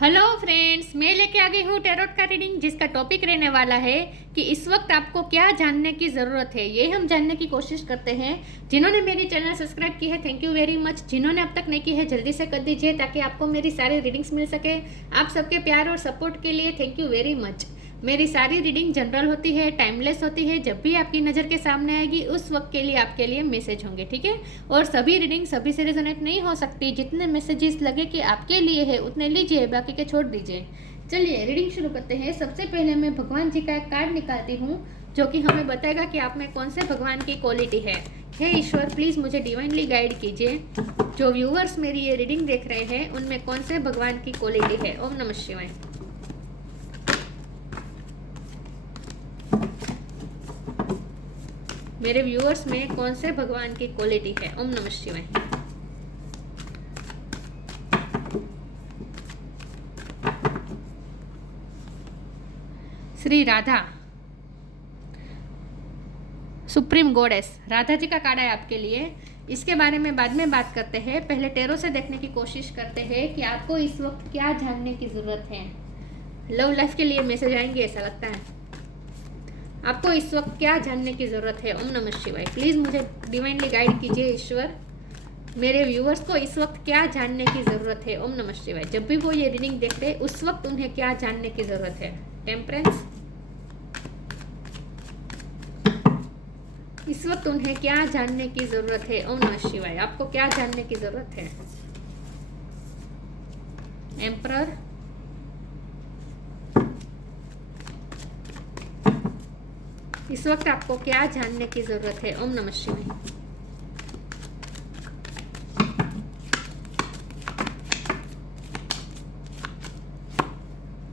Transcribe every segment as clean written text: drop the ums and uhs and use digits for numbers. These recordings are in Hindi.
हेलो फ्रेंड्स, मैं लेके आ गई हूँ टैरोट का रीडिंग, जिसका टॉपिक रहने वाला है कि इस वक्त आपको क्या जानने की ज़रूरत है। ये हम जानने की कोशिश करते हैं। जिन्होंने मेरी चैनल सब्सक्राइब की है, थैंक यू वेरी मच। जिन्होंने अब तक नहीं की है, जल्दी से कर दीजिए ताकि आपको मेरी सारी रीडिंग्स मिल सके। आप सबके प्यार और सपोर्ट के लिए थैंक यू वेरी मच। मेरी सारी रीडिंग जनरल होती है, टाइमलेस होती है। जब भी आपकी नज़र के सामने आएगी उस वक्त के लिए आपके लिए मैसेज होंगे, ठीक है। और सभी रीडिंग सभी से रेजोनेट नहीं हो सकती। जितने मैसेजेस लगे कि आपके लिए है उतने लीजिए, बाकी के छोड़ दीजिए। चलिए रीडिंग शुरू करते हैं। सबसे पहले मैं भगवान जी का एक कार्ड निकालती हूँ जो कि हमें बताएगा कि आप में कौन से भगवान की क्वालिटी है। हे ईश्वर, प्लीज़ मुझे डिवाइनली गाइड कीजिए। जो व्यूअर्स मेरी ये रीडिंग देख रहे हैं उनमें कौन से भगवान की क्वालिटी है। ओम नमः शिवाय। मेरे व्यूअर्स में कौन से भगवान की क्वालिटी है। ओम नमः शिवाय। श्री राधा, सुप्रीम गॉडेस, राधा जी का कार्ड है आपके लिए। इसके बारे में बाद में बात करते हैं। पहले टेरो से देखने की कोशिश करते हैं कि आपको इस वक्त क्या जानने की ज़रूरत है। लव लाइफ के लिए मैसेज आएंगे ऐसा लगता है। आपको इस वक्त क्या जानने की ज़रूरत है। ओम नमः शिवाय। प्लीज़ मुझे डिवाइनली गाइड कीजिए ईश्वर। मेरे व्यूअर्स को इस वक्त क्या जानने की ज़रूरत है। ओम नमः शिवाय। जब भी वो ये रीडिंग देखते हैं उस वक्त उन्हें क्या जानने की ज़रूरत है। टेम्परेंस, इस वक्त उन्हें क्या जानने की ज़रूरत है। ओम नमः शिवाय। आपको क्या जानने की ज़रूरत है। एम्परर, इस वक्त आपको क्या जानने की ज़रूरत है। ओम नमः शिवाय।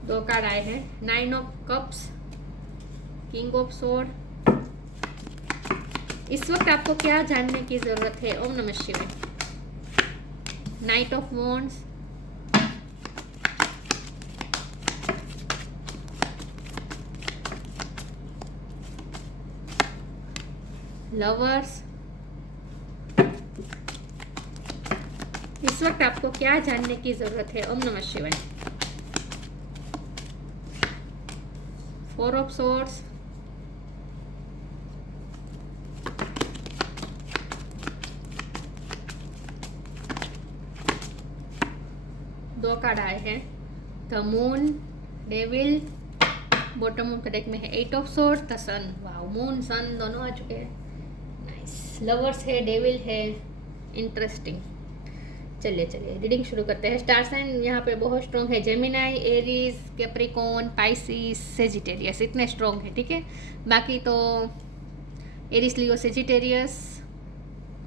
दो कार्ड आए हैं, 9 of cups, king of sword. इस वक्त आपको क्या जानने की ज़रूरत है। ओम नमः शिवाय। नाइट ऑफ वॉन्ड्स, लवर्स, इस वक्त आपको क्या जानने की ज़रूरत है। ओम नमः शिवाय। 4 ऑफ स्वॉर्ड्स, दो कार्ड आए हैं, the moon, devil. Bottom of the deck में है 8 of swords, the sun. Wow, moon sun दोनों आ चुके हैं। नाइस। लवर्स है, डेविल है, इंटरेस्टिंग। चलिए रीडिंग शुरू करते हैं। स्टार साइन यहाँ पे बहुत स्ट्रॉन्ग है। Gemini, Aries, Capricorn, Pisces, Sagittarius, इतने स्ट्रॉन्ग है, ठीक है। बाकी तो एरीज, लियो, सेजिटेरियस,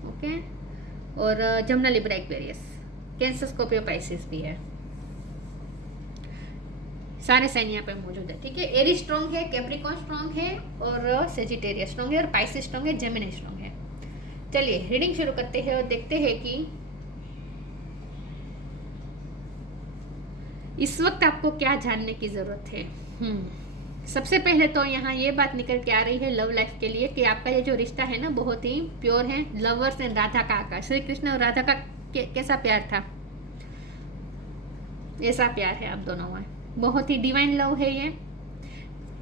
ओके। और Jamuna, Libra, Aquarius, cancer, Scorpio, Pisces भी है। सारे साइन यहाँ पे मौजूद है, ठीक है। एरीज स्ट्रॉन्ग है, कैप्रिकॉर्न स्ट्रॉन्ग है, और सेजिटेरियस स्ट्रॉन्ग है, और पाइसिस स्ट्रॉन्ग है, जेमिनाई स्ट्रॉन्ग है। चलिए रीडिंग शुरू करते हैं और देखते हैं कि इस वक्त आपको क्या जानने की ज़रूरत है। सबसे पहले तो यहाँ ये बात निकल के आ रही है लव लाइफ के लिए कि आपका ये जो रिश्ता है ना बहुत ही प्योर है। लवर्स एंड राधा का आकाश, श्री कृष्ण और राधा का कैसा प्यार था, ऐसा प्यार है आप दोनों में। बहुत ही डिवाइन लव है ये।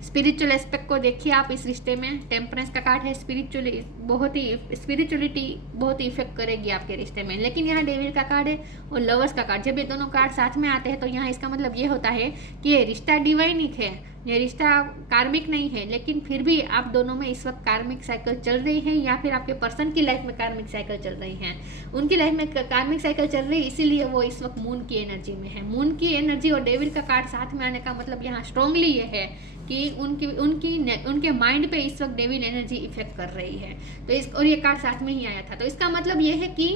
स्पिरिचुअल एस्पेक्ट को देखिए आप इस रिश्ते में। टेम्परेंस का कार्ड है। स्पिरिचुअली बहुत ही स्पिरिचुअलिटी बहुत ही इफेक्ट करेगी आपके रिश्ते में। लेकिन यहाँ डेविल का कार्ड है और लवर्स का कार्ड। जब ये दोनों कार्ड साथ में आते हैं तो यहाँ इसका मतलब ये होता है कि ये रिश्ता डिवाइनिक है, ये रिश्ता कार्मिक नहीं है। लेकिन फिर भी आप दोनों में इस वक्त कार्मिक साइकिल चल रही है, या फिर आपके पर्सन की लाइफ में कार्मिक साइकिल चल रही है। उनकी लाइफ में कार्मिक साइकिल चल रही है, इसीलिए वो इस वक्त मून की एनर्जी में है। मून की एनर्जी और डेविल का कार्ड साथ में आने का मतलब यहाँ स्ट्रांगली ये है कि उनके माइंड पे इस वक्त डेविल एनर्जी इफेक्ट कर रही है। तो इस और ये कार्ड साथ में ही आया था, तो इसका मतलब ये है कि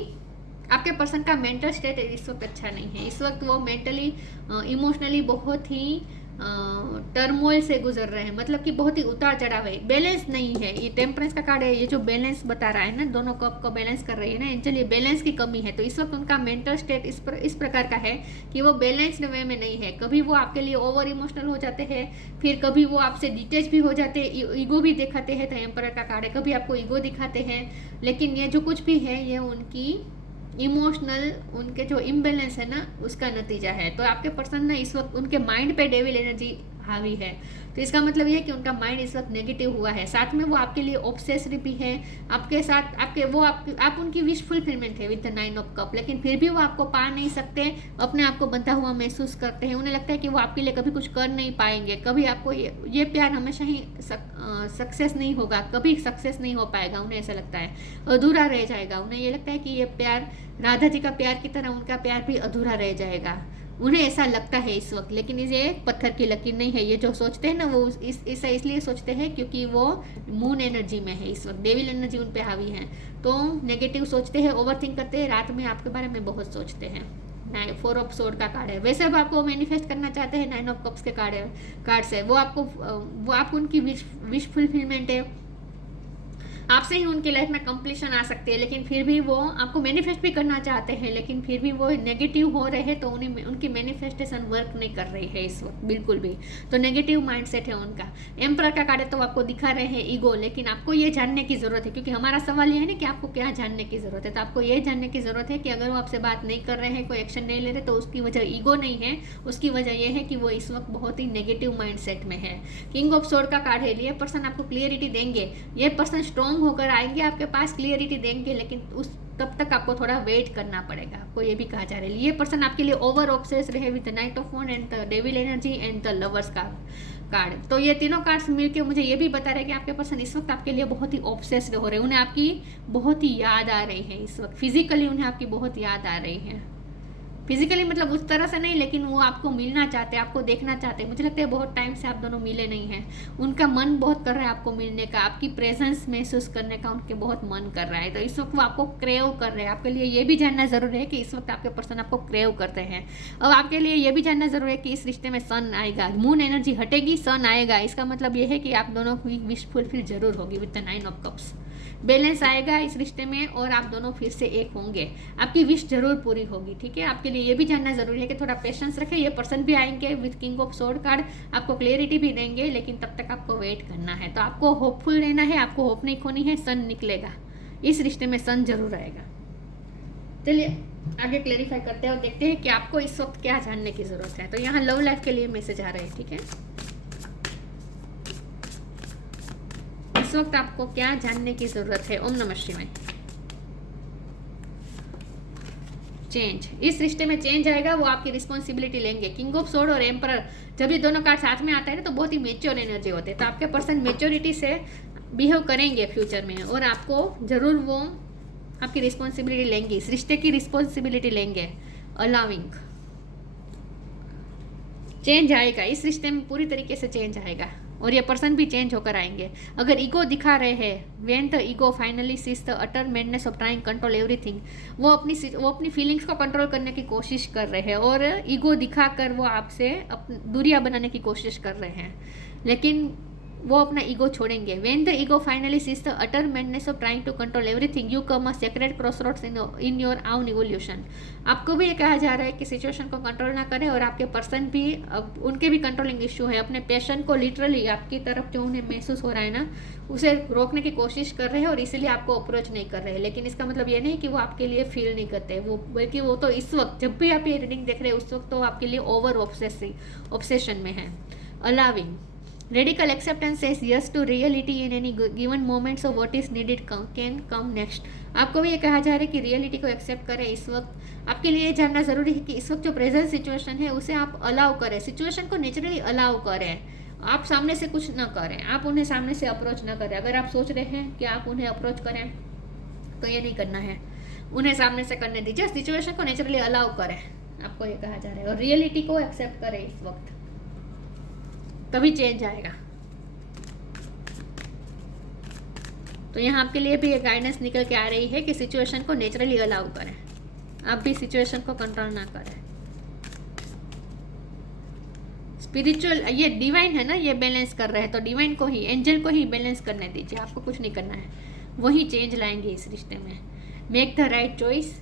आपके पर्सन का मेंटल स्टेट इस वक्त अच्छा नहीं है। इस वक्त वो मेंटली इमोशनली बहुत ही टर्मोइल से गुजर रहे हैं, मतलब कि बहुत ही उतार चढ़ाव है, बैलेंस नहीं है। ये टेम्परेंस का कार्ड है, ये जो बैलेंस बता रहा है ना, दोनों कप को बैलेंस कर रही है ना, चलिए बैलेंस की कमी है। तो इस वक्त उनका मेंटल स्टेट इस प्रकार का है कि वो बैलेंस्ड वे में नहीं है। कभी वो आपके लिए ओवर इमोशनल हो जाते हैं, फिर कभी वो आपसे डिटेच भी हो जाते हैं, ईगो भी दिखाते हैं। तो एम्परर का कार्ड है, कभी आपको ईगो दिखाते हैं। लेकिन ये जो कुछ भी है ये उनकी इमोशनल उनके जो इम्बेलेंस है ना उसका नतीजा है। तो आपके पर्सन ना इस वक्त उनके माइंड पे डेविल एनर्जी हावी है, तो इसका मतलब ये है कि उनका माइंड इस वक्त नेगेटिव हुआ है। साथ में वो आपके लिए ऑब्सेसिव भी है, आपके साथ आपके वो आप उनकी विश फुलफिलमेंट है विद द 9 ऑफ कप, लेकिन फिर भी वो आपको पा नहीं सकते, अपने आप को बंधा हुआ महसूस करते हैं। उन्हें लगता है कि वो आपके लिए कभी कुछ कर नहीं पाएंगे, कभी आपको ये प्यार हमेशा ही सक्सेस नहीं होगा, कभी सक्सेस नहीं हो पाएगा। उन्हें ऐसा लगता है अधूरा रह जाएगा। उन्हें ये लगता है कि ये प्यार राधा जी का प्यार की तरह उनका प्यार भी अधूरा रह जाएगा, उन्हें ऐसा लगता है इस वक्त। लेकिन ये पत्थर की लकीर नहीं है। ये जो सोचते हैं ना वो ऐसा इसलिए सोचते हैं क्योंकि वो मून एनर्जी में है इस वक्त, डेविल एनर्जी उन पे हावी है। तो नेगेटिव सोचते हैं, ओवर थिंक करते हैं, रात में आपके बारे में बहुत सोचते हैं। 4 ऑफ सोर्ड का कार्ड है। वैसे अब आपको मैनिफेस्ट करना चाहते हैं 9 ऑफ कप्स के कार्ड से, वो आपको उनकी विश फुलफिलमेंट है, आपसे ही उनकी लाइफ में कंप्लीशन आ सकती है। लेकिन फिर भी वो आपको मैनिफेस्ट भी करना चाहते हैं, लेकिन फिर भी वो नेगेटिव हो रहे हैं, तो उनकी मैनिफेस्टेशन वर्क नहीं कर रही है इस वक्त बिल्कुल भी। तो नेगेटिव माइंडसेट है उनका। एम्परर का कार्ड है तो आपको दिखा रहे हैं ईगो, लेकिन आपको ये जानने की जरूरत है, क्योंकि हमारा सवाल ये है ना कि आपको क्या जानने की जरूरत है। तो आपको ये जानने की जरूरत है कि अगर वो आपसे बात नहीं कर रहे हैं, कोई एक्शन नहीं ले रहे, तो उसकी वजह ईगो नहीं है, उसकी वजह यह है कि वो इस वक्त बहुत ही नेगेटिव माइंडसेट में है। किंग ऑफ सोर्ड का कार्ड है। ये पर्सन आपको क्लियरिटी देंगे, ये पर्सन स्ट्रॉन्ग होकर आएंगे, आपके पास क्लियरिटी देंगे, लेकिन तब तक आपको थोड़ा वेट करना पड़ेगा। आपको ये भी कहा जा रहा है ये पर्सन आपके लिए ओवर ऑब्सेस रहे with the knight of wand and the devil energy and the lovers card. तो ये तीनों कार्ड्स मिलके मुझे ये भी बता रहे हैं कि आपके पर्सन इस वक्त आपके लिए बहुत ही ऑब्सेस्ड हो रहे हैं। उन्हें आपकी बहुत ही याद आ रही है इस वक्त, फिजिकली उन्हें आपकी बहुत याद आ रही है। फिजिकली मतलब उस तरह से नहीं, लेकिन वो आपको मिलना चाहते हैं, आपको देखना चाहते हैं। मुझे लगता है बहुत टाइम से आप दोनों मिले नहीं हैं, उनका मन बहुत कर रहा है आपको मिलने का, आपकी प्रेजेंस महसूस करने का उनके बहुत मन कर रहा है। तो इस वक्त वो आपको क्रेव कर रहे हैं। आपके लिए ये भी जानना जरूरी है कि इस वक्त आपके पर्सन आपको क्रेव करते हैं। अब आपके लिए ये भी जानना जरूरी है कि इस रिश्ते में सन आएगा, मून एनर्जी हटेगी, सन आएगा। इसका मतलब ये है कि आप दोनों की विश फुलफिल जरूर होगी with the 9 of cups. Balance आएगा इस रिश्ते में और आप दोनों फिर से एक होंगे, आपकी विश जरूर पूरी होगी। ठीक है, आपके लिए ये भी जानना जरूरी है कि थोड़ा पेशेंस रखें। ये पर्सन भी आएंगे with king of sword card, आपको क्लियरिटी भी देंगे, लेकिन तब तक आपको वेट करना है। तो आपको होपफुल रहना है, आपको होप नहीं खोनी है। सन निकलेगा इस रिश्ते में, सन जरूर आएगा। चलिए आगे क्लेरिफाई करते हैं और देखते हैं कि आपको इस वक्त क्या जानने की जरूरत है। तो यहाँ लव लाइफ के लिए मैसेज आ रहे हैं। ठीक है, इस वक्त आपको क्या जानने की जरूरत है। ओम नमः शिवाय। चेंज, इस रिश्ते में चेंज आएगा, वो आपकी रिस्पॉन्सिबिलिटी लेंगे। किंग ऑफ सोर्ड और एम्परर, जब ये दोनों कार्ड साथ में आता है ना तो बहुत ही मेच्योर एनर्जी होते हैं। तो आपके पर्सन मेच्योरिटी से बिहेव करेंगे फ्यूचर में, और आपको जरूर वो आपकी रिस्पॉन्सिबिलिटी लेंगे, इस रिश्ते की रिस्पॉन्सिबिलिटी लेंगे। अलाउिंग, चेंज आएगा इस रिश्ते में, पूरी तरीके से चेंज आएगा, और ये पर्सन भी चेंज होकर आएंगे। अगर ईगो दिखा रहे हैं, when the ego finally sees the utter madness of trying control everything, वो अपनी फीलिंग्स को कंट्रोल करने की कोशिश कर रहे हैं, और ईगो दिखाकर वो आपसे दूरियां बनाने की कोशिश कर रहे हैं, लेकिन वो अपना ईगो छोड़ेंगे। When the ego finally sees the utter madness of trying to control everything, you come a sacred crossroads in your own evolution. आपको भी ये कहा जा रहा है कि सिचुएशन को कंट्रोल ना करें, और आपके पर्सन भी उनके भी कंट्रोलिंग इशू है। अपने पैशन को लिटरली आपकी तरफ जो उन्हें महसूस हो रहा है ना, उसे रोकने की कोशिश कर रहे हैं, और इसीलिए आपको अप्रोच नहीं कर रहे हैं। लेकिन इसका मतलब ये नहीं कि वो आपके लिए फील नहीं करते वो, बल्कि वो तो इस वक्त जब भी आप ये रीडिंग देख रहे हैं उस वक्त तो आपके लिए ओवर ऑब्सेशन में है। Allowing, radical acceptance says yes to reality in any given moment, so what is needed can come next। आपको भी ये कहा जा रहा है कि रियलिटी को एक्सेप्ट करें इस वक्त। आपके लिए ये जानना जरूरी है कि इस वक्त जो प्रेजेंट सिचुएशन है उसे आप अलाउ करें, सिचुएशन को नेचुरली अलाउ करें। आप सामने से कुछ ना करें, आप उन्हें सामने से अप्रोच ना करें। अगर आप सोच रहे हैं कि आप उन्हें अप्रोच करें तो ये नहीं करना है, उन्हें सामने से करने दीजिए, सिचुएशन को नेचुरली अलाउ करें, आपको ये कहा जा रहा है। और रियलिटी को एक्सेप्ट करें इस वक्त, तभी चेंज आएगा। तो यहाँ आपके लिए भी ये गाइडेंस निकल के आ रही है कि सिचुएशन को नेचुरली अलाउ करें, आप भी सिचुएशन को कंट्रोल ना करें। स्पिरिचुअल, ये डिवाइन है ना, ये बैलेंस कर रहे हैं, तो डिवाइन को ही, एंजल को ही बैलेंस करने दीजिए, आपको कुछ नहीं करना है, वही चेंज लाएंगे इस रिश्ते में। Make the right choice,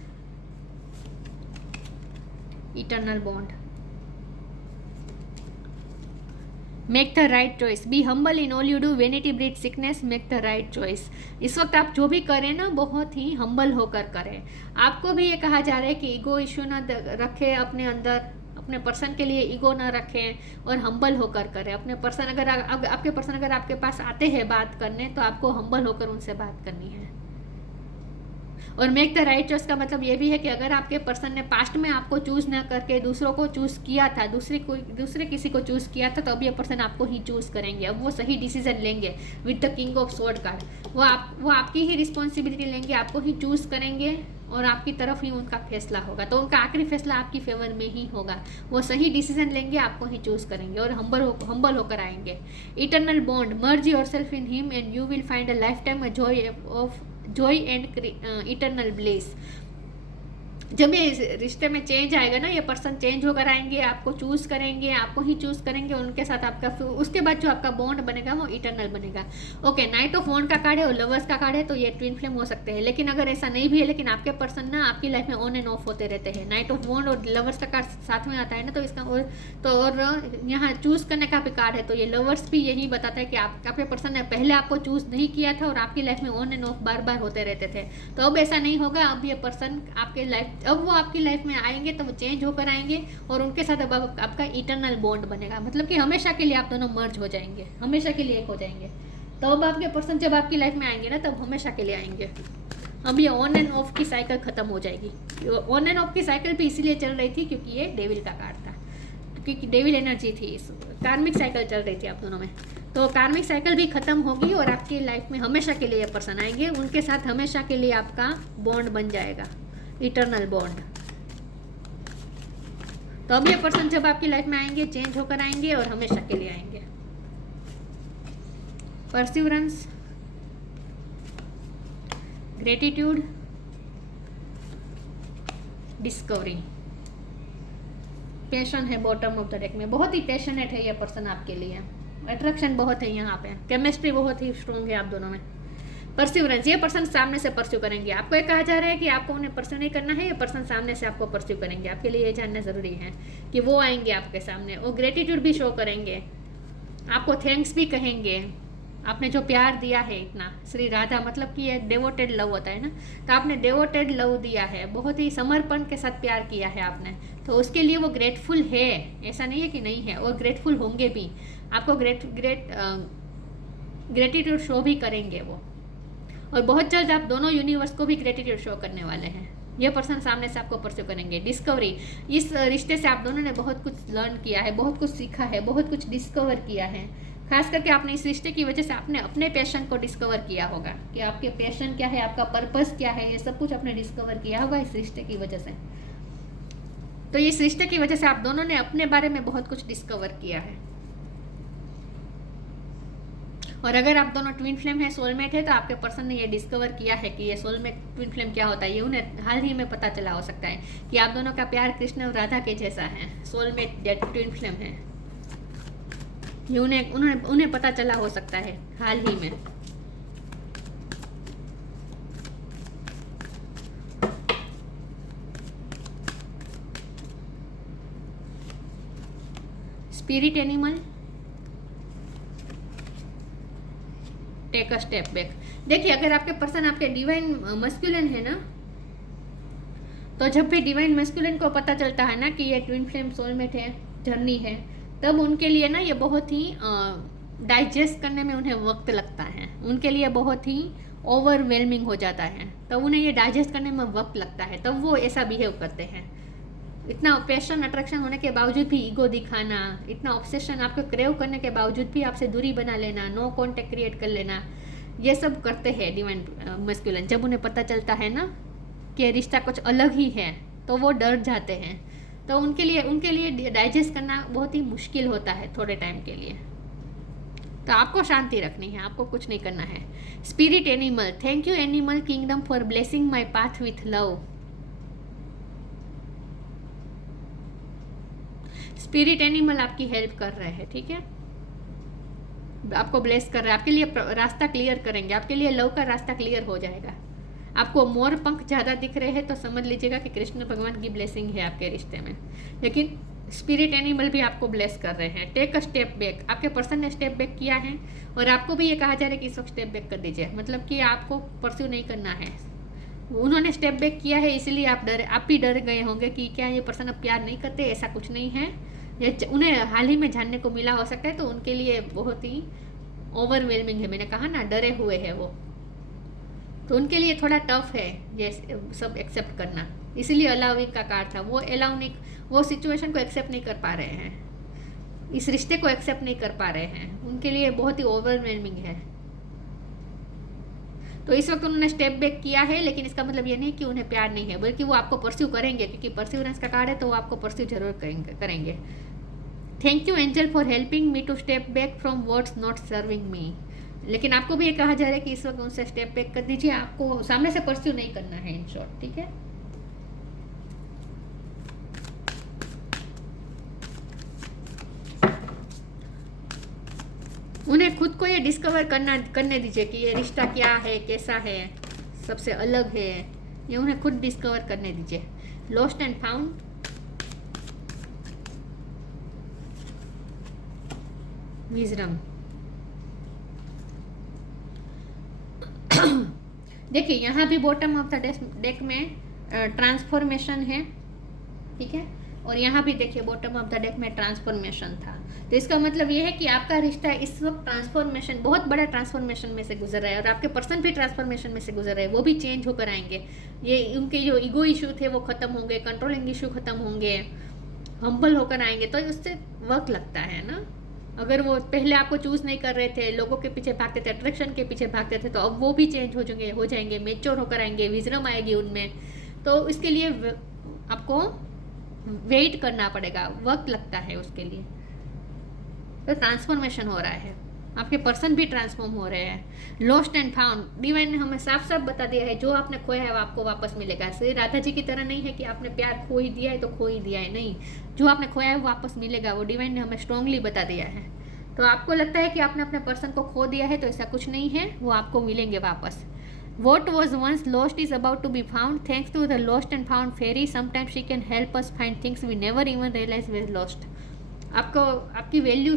eternal bond. Make the right choice, be humble in all you do, vanity breed sickness, make the right choice. इस वक्त आप जो भी करें ना बहुत ही हम्बल होकर करें। आपको भी ये कहा जा रहा है कि ईगो इश्यू ना रखें अपने अंदर, अपने पर्सन के लिए ईगो ना रखें और हम्बल होकर करें। अपने पर्सन अगर आपके पर्सन अगर आपके पास आते हैं बात करने तो आपको हम्बल होकर उनसे बात करनी है। और मेक द राइट चॉइस का मतलब ये भी है कि अगर आपके पर्सन ने पास्ट में आपको चूज ना करके दूसरों को चूज किया था, दूसरे किसी को चूज किया था, तो अब ये पर्सन आपको ही चूज करेंगे। अब वो सही डिसीजन लेंगे with the king of sword card. वो आपकी ही रिस्पॉन्सिबिलिटी लेंगे, आपको ही चूज करेंगे और आपकी तरफ ही उनका फैसला होगा। तो उनका आखिरी फैसला आपकी फेवर में ही होगा। वो सही डिसीजन लेंगे, आपको ही चूज करेंगे और हम्बल होकर आएंगे। Eternal bond, merge your self in him and you will find a life time Joy and eternal bless. जब ये रिश्ते में चेंज आएगा ना, ये पर्सन चेंज होकर आएंगे, आपको चूज करेंगे, आपको ही चूज करेंगे, उनके साथ आपका उसके बाद जो आपका बॉन्ड बनेगा वो इटर्नल बनेगा। ओके, नाइट ऑफ वॉन्ड का कार्ड है और लवर्स का कार्ड है, तो ये ट्विन फ्लेम हो सकते हैं। लेकिन अगर ऐसा नहीं भी है, लेकिन आपके पर्सन ना आपकी लाइफ में ऑन एंड ऑफ होते रहते हैं। नाइट ऑफ वॉन्ड और लवर्स का कार्ड साथ में आता है ना, तो इसका और यहाँ चूज करने का भी कार्ड है, तो ये लवर्स भी यही बताता है कि आपके पर्सन ने पहले आपको चूज नहीं किया था और आपकी लाइफ में ऑन एंड ऑफ बार बार होते रहते थे। तो अब ऐसा नहीं होगा। अब ये पर्सन अब वो आपकी लाइफ में आएंगे तो वो चेंज होकर आएंगे और उनके साथ अब आपका इटर्नल बॉन्ड बनेगा। मतलब कि हमेशा के लिए आप दोनों मर्ज हो जाएंगे, हमेशा के लिए एक हो जाएंगे। तो अब आपके पर्सन जब आपकी लाइफ में आएंगे ना, तब हमेशा के लिए आएंगे। अब ये ऑन एंड ऑफ की साइकिल खत्म हो जाएगी। ऑन एंड ऑफ की साइकिल भी इसीलिए चल रही थी क्योंकि ये डेविल का कार्ड था, क्योंकि डेविल एनर्जी थी, कार्मिक साइकिल चल रही थी आप दोनों में। तो कार्मिक साइकिल भी खत्म होगी और आपकी लाइफ में हमेशा के लिए ये पर्सन आएंगे, उनके साथ हमेशा के लिए आपका बॉन्ड बन जाएगा, इटर्नल बॉन्ड। तो अब ये पर्सन जब आपकी लाइफ में आएंगे चेंज होकर आएंगे और हमेशा के लिए आएंगे। परसिवरेंस, ग्रेटिट्यूड, डिस्कवरी, पैशन है बॉटम ऑफ द डेक में। बहुत ही पैशनेट है ये पर्सन आपके लिए, अट्रैक्शन बहुत है यहाँ पे, केमिस्ट्री बहुत ही स्ट्रॉन्ग है आप दोनों में। परस्यूरेंस, ये पर्सन सामने से परस्यू करेंगे। आपको ये कहा जा रहा है कि आपको उन्हें परस्यू नहीं करना है, ये पर्सन सामने से आपको परस्यू करेंगे। आपके लिए ये जानना ज़रूरी है कि वो आएंगे आपके सामने और ग्रेटिट्यूड भी शो करेंगे, आपको थैंक्स भी कहेंगे। आपने जो प्यार दिया है इतना, श्री राधा मतलब कि ये डेवोटेड लव होता है ना, तो आपने डेवोटेड लव दिया है, बहुत ही समर्पण के साथ प्यार किया है आपने, तो उसके लिए वो ग्रेटफुल है, ऐसा नहीं है कि नहीं है, और ग्रेटफुल होंगे भी। आपको ग्रेटिट्यूड शो भी करेंगे वो, और बहुत जल्द आप दोनों यूनिवर्स को भी ग्रेटिट्यूड शो करने वाले हैं। ये पर्सन सामने से आपको परस्यू करेंगे। डिस्कवरी, इस रिश्ते से आप दोनों ने बहुत कुछ लर्न किया है, बहुत कुछ सीखा है, बहुत कुछ डिस्कवर किया है। खास करके आपने इस रिश्ते की वजह से आपने अपने पैशन को डिस्कवर किया होगा कि आपके पैशन क्या है, आपका पर्पस क्या है, ये सब कुछ आपने डिस्कवर किया होगा इस रिश्ते की वजह से। तो इस रिश्ते की वजह से आप दोनों ने अपने बारे में बहुत कुछ डिस्कवर किया है। और अगर आप दोनों ट्विन फ्लेम है, सोलमेट है, तो आपके पर्सन ने ये डिस्कवर किया है कि ये सोलमेट ट्विन फ्लेम क्या होता है। ये उन्हें हाल ही में पता चला हो सकता है कि आप दोनों का प्यार कृष्ण और राधा के जैसा है। सोलमेट या ट्विन फ्लेम है, ये उन्हें पता चला हो सकता है हाल ही में। Spirit animal, take a step back. देखिए, अगर आपके पर्सन आपके डिवाइन मस्कुलिन है ना, तो जब भी डिवाइन मस्कुलिन को पता चलता है ना कि ये ट्विन फ्लेम सोलमेट है, जर्नी है, तब उनके लिए ना ये बहुत ही डाइजेस्ट करने में उन्हें वक्त लगता है, उनके लिए बहुत ही ओवरवेलमिंग हो जाता है, तब उन्हें ये डाइजेस्ट करने में वक्त लगता है, तब वो ऐसा बिहेव करते हैं। इतना पैशन अट्रैक्शन होने के बावजूद भी ईगो दिखाना, इतना ऑब्सेशन आपको क्रेव करने के बावजूद भी आपसे दूरी बना लेना, नो कॉन्टेक्ट क्रिएट कर लेना, ये सब करते हैं डिवाइन मस्कुलिन। जब उन्हें पता चलता है ना कि रिश्ता कुछ अलग ही है, तो वो डर जाते हैं, तो उनके लिए डाइजेस्ट करना बहुत ही मुश्किल होता है थोड़े टाइम के लिए। तो आपको शांति रखनी है, आपको कुछ नहीं करना है। Spirit animal, thank you animal kingdom for blessing my path with love. Spirit animal आपकी हेल्प कर रहे हैं, ठीक है, आपको ब्लेस कर रहे हैं, आपके लिए रास्ता क्लियर करेंगे, आपके लिए लव का रास्ता क्लियर हो जाएगा। आपको मोर पंख ज़्यादा दिख रहे हैं तो समझ लीजिएगा कि कृष्ण भगवान की ब्लेसिंग है आपके रिश्ते में। लेकिन स्पिरिट एनिमल भी आपको ब्लेस कर रहे हैं। टेक अ स्टेप बैक, आपके पर्सन ने स्टेप बैक किया है और आपको भी ये कहा जा रहा है कि इस वक्त स्टेप बैक कर दीजिए, मतलब कि आपको परस्यू नहीं करना है। उन्होंने स्टेप बैक किया है इसलिए आप भी डर गए होंगे कि क्या ये पर्सन अब प्यार नहीं करते। ऐसा कुछ नहीं है, ये उन्हें हाल ही में जानने को मिला हो सकता है, तो उनके लिए बहुत ही ओवरवेलमिंग है। मैंने कहा ना, डरे हुए हैं वो, तो उनके लिए थोड़ा टफ है ये सब एक्सेप्ट करना, इसलिए अलाउइंग का कार्ड था। वो सिचुएशन को एक्सेप्ट नहीं कर पा रहे हैं, इस रिश्ते को एक्सेप्ट नहीं कर पा रहे हैं, उनके लिए बहुत ही ओवरवेलमिंग है। तो इस वक्त उन्होंने स्टेप बैक किया है, लेकिन इसका मतलब ये नहीं कि उन्हें प्यार नहीं है, बल्कि वो आपको परस्यू करेंगे, क्योंकि परस्यूरेंस का कार्ड है, तो वो आपको परस्यू जरूर करेंगे। Thank you Angel for helping me to step back from words not serving me. लेकिन आपको भी ये कहा जा रहा है कि इस वक्त उनसे स्टेप बैक कर दीजिए, आपको सामने से परस्यू नहीं करना है, इन शॉर्ट, ठीक है। उन्हें खुद को ये डिस्कवर करने दीजिए कि ये रिश्ता क्या है, कैसा है, सबसे अलग है, ये उन्हें खुद डिस्कवर करने दीजिए। Lost and found, wisdom. देखिए यहाँ भी बॉटम ऑफ द डेक में ट्रांसफॉर्मेशन है, ठीक है, और यहाँ भी देखिए बॉटम ऑफ द डेक में ट्रांसफॉर्मेशन था। तो इसका मतलब ये है कि आपका रिश्ता इस वक्त ट्रांसफॉर्मेशन, बहुत बड़ा ट्रांसफॉर्मेशन में से गुजर रहा है, और आपके पर्सन भी ट्रांसफॉर्मेशन में से गुजर रहे हैं। वो भी चेंज होकर आएंगे। ये उनके जो ईगो इशू थे वो खत्म होंगे, कंट्रोलिंग इशू खत्म होंगे, हम्बल होकर आएंगे। तो उससे वक्त लगता है ना। अगर वो पहले आपको चूज नहीं कर रहे थे, लोगों के पीछे भागते थे, अट्रैक्शन के पीछे भागते थे, तो अब वो भी चेंज हो जाएंगे, मेच्योर होकर आएंगे, विजडम आएगी उनमें। तो इसके लिए आपको वेट करना पड़ेगा, वक्त लगता है उसके लिए। तो ट्रांसफॉर्मेशन हो रहा है, आपके पर्सन भी ट्रांसफॉर्म हो रहे हैं। लॉस्ट एंड फाउंड, डिवाइन ने हमें साफ साफ बता दिया है, जो आपने खोया है वो आपको वापस मिलेगा। श्री राधा जी की तरह नहीं है कि आपने प्यार खो ही दिया है तो खो ही दिया है, नहीं, जो आपने खोया है वो वापस मिलेगा, वो डिवाइन ने हमें स्ट्रांगली बता दिया है। तो आपको लगता है कि आपने अपने पर्सन को खो दिया है, तो ऐसा कुछ नहीं है, वो आपको मिलेंगे वापस। What was once lost is about to be found thanks to the lost and found fairy. Sometimes she can help us find things we never even realized were lost. आपको आपकी वैल्यू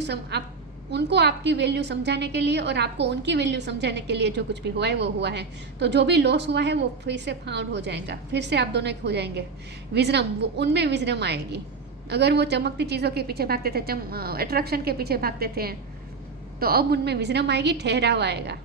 उनको आपकी वैल्यू समझाने के लिए और आपको उनकी वैल्यू समझाने के लिए जो कुछ भी हुआ है वो हुआ है। तो जो भी लॉस हुआ है वो फिर से फाउंड हो जाएगा, फिर से आप दोनों एक हो जाएंगे। विजडम, उनमें विजडम आएगी। अगर वो चमकती चीज़ों के पीछे भागते थे, अट्रैक्शन के पीछे भागते थे, तो अब उनमें विजडम आएगी, ठहराव आएगा।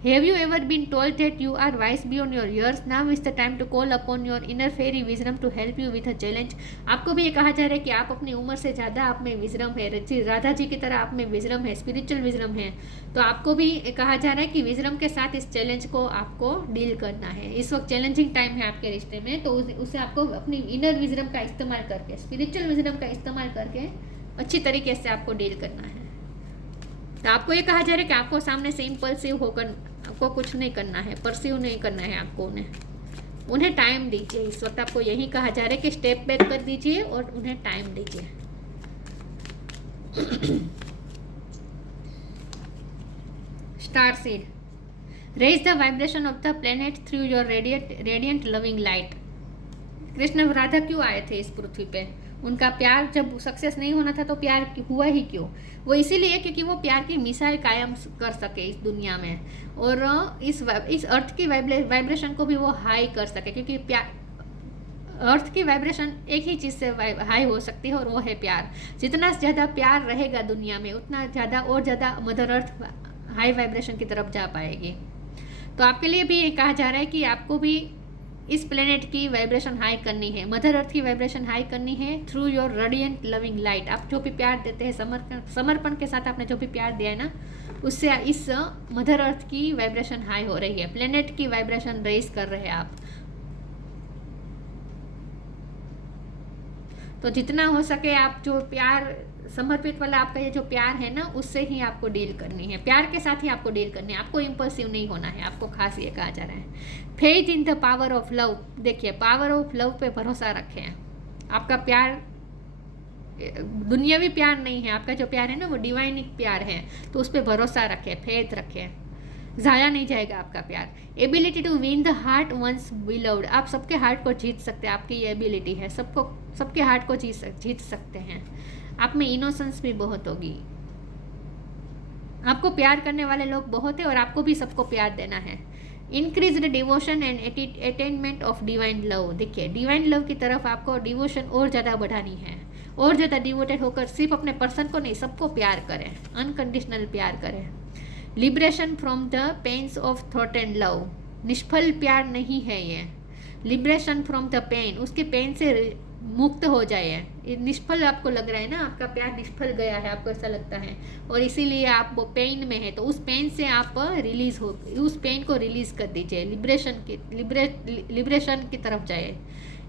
Have you ever been told that you are wise beyond your years? Now is the time to call upon your inner fairy wisdom to help you with a challenge. आपको भी ये कहा जा रहा है कि आप अपनी उम्र से ज़्यादा आप में विजडम है, राधा जी की तरह आप में विजडम है, स्पिरिचुअल विजडम है। तो आपको भी कहा जा रहा है कि विजडम के साथ इस चैलेंज को आपको डील करना है। इस वक्त चैलेंजिंग टाइम है आपके रिश्ते में, तो उसे आपको अपनी इनर विजडम का इस्तेमाल करके, स्पिरिचुअल विजडम का इस्तेमाल करके अच्छी तरीके से आपको डील करना है। तो आपको ये कहा जा रहा है कि आपको सामने से इम्पल्सिव होकर आपको कुछ नहीं करना है, परस्यू नहीं करना है आपको, उन्हें टाइम दीजिए। इस वक्त आपको यही कहा जा रहा है कि स्टेप बैक कर दीजिए और उन्हें टाइम दीजिए। Star seed, raise the vibration of the planet through your radiant loving light. Krishna Radha क्यों आए थे इस पृथ्वी पे? उनका प्यार जब सक्सेस नहीं होना था तो प्यार हुआ ही क्यों? वो इसीलिए क्योंकि वो प्यार की मिसाइल कायम कर सके इस दुनिया में, और इस अर्थ की वाइब्रेशन को भी वो हाई कर सके, क्योंकि प्यार अर्थ की वाइब्रेशन एक ही चीज़ से हाई हो सकती है और वो है प्यार। जितना ज़्यादा प्यार रहेगा दुनिया में उतना ज़्यादा और ज़्यादा मदर अर्थ हाई वाइब्रेशन की तरफ जा पाएगी। तो आपके लिए भी ये कहा जा रहा है कि आपको भी इस प्लेनेट की वाइब्रेशन हाई करनी है, मदर अर्थ की वाइब्रेशन हाई करनी है through your radiant loving light. आप जो भी प्यार देते हैं, समर्पण के साथ आपने जो भी प्यार दिया है ना, उससे इस मदर अर्थ की वाइब्रेशन हाई हो रही है, प्लेनेट की वाइब्रेशन रेज कर रहे हैं आप। तो जितना हो सके आप जो प्यार समर्पित वाला आपका ये जो प्यार है ना, उससे ही आपको डील करनी है, प्यार के साथ ही आपको डील करनी है। आपको इम्पल्सिव नहीं होना है, आपको खास ये कहा जा रहा है। Faith in the power of love, देखिए पावर ऑफ लव पे भरोसा रखें। आपका प्यार दुनियावी प्यार नहीं है, आपका जो प्यार है ना वो डिवाइन प्यार है, तो उस पर भरोसा रखें, फेथ रखें। ज़ाया नहीं जाएगा आपका प्यार। Ability to win the heart once beloved, आप सबके हार्ट को जीत सकते हैं, आपकी ये एबिलिटी है, सबके हार्ट को जीत सकते हैं। आप में इनोसेंस भी बहुत होगी, आपको प्यार करने वाले लोग बहुत है और आपको भी सबको प्यार देना है। Increase the devotion and attainment of divine love, देखिए डिवाइन लव की तरफ आपको डिवोशन और ज़्यादा बढ़ानी है, और ज़्यादा डिवोटेड होकर सिर्फ अपने पर्सन को नहीं सबको प्यार करें, अनकंडीशनल प्यार करें। Liberation from the pains of thought and love, निष्फल प्यार नहीं है ये, लिबरेशन फ्रॉम द पेन, उसके पेन से मुक्त हो जाए। निष्फल आपको लग रहा है ना, आपका प्यार निष्फल गया है, आपको ऐसा लगता है और इसीलिए आप वो पेन में है, तो उस पेन से आप रिलीज हो, उस पेन को रिलीज कर दीजिए, लिबरेशन की तरफ जाए।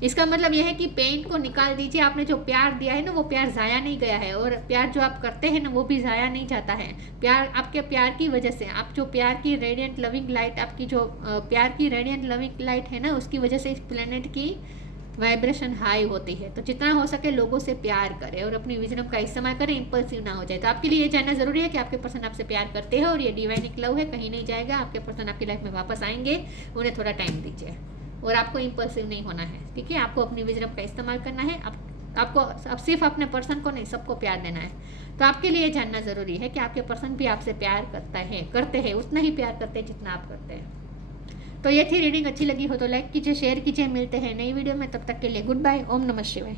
इसका मतलब यह है कि पेन को निकाल दीजिए, आपने जो प्यार दिया है ना वो प्यार ज़ाया नहीं गया है, और प्यार जो आप करते हैं ना वो भी ज़ाया नहीं जाता है। प्यार आपके प्यार की वजह से, आप जो प्यार की रेडियंट लविंग लाइट, आपकी जो प्यार की रेडियंट लविंग लाइट है ना, उसकी वजह से इस प्लेनेट की वाइब्रेशन हाई होती है। तो जितना हो सके लोगों से प्यार करें और अपनी विजडम का इस्तेमाल करें, इंपल्सिव ना हो जाए। तो आपके लिए ये जानना जरूरी है कि आपके पर्सन आपसे प्यार करते हैं और ये डिवाइन लव है, कहीं नहीं जाएगा, आपके पर्सन आपकी लाइफ में वापस आएंगे, उन्हें थोड़ा टाइम दीजिए और आपको इंपल्सिव नहीं होना है, ठीक है। आपको अपनी विजडम का इस्तेमाल करना है, आपको अब सिर्फ अपने पर्सन को नहीं सबको प्यार देना है। तो आपके लिए जानना जरूरी है कि आपके पर्सन भी आपसे प्यार करते हैं, उतना ही प्यार करते हैं जितना आप करते हैं। तो ये थी रीडिंग, अच्छी लगी हो तो लाइक कीजिए, शेयर कीजिए, मिलते हैं नई वीडियो में, तब तक के लिए गुड बाय, ओम नमः शिवाय।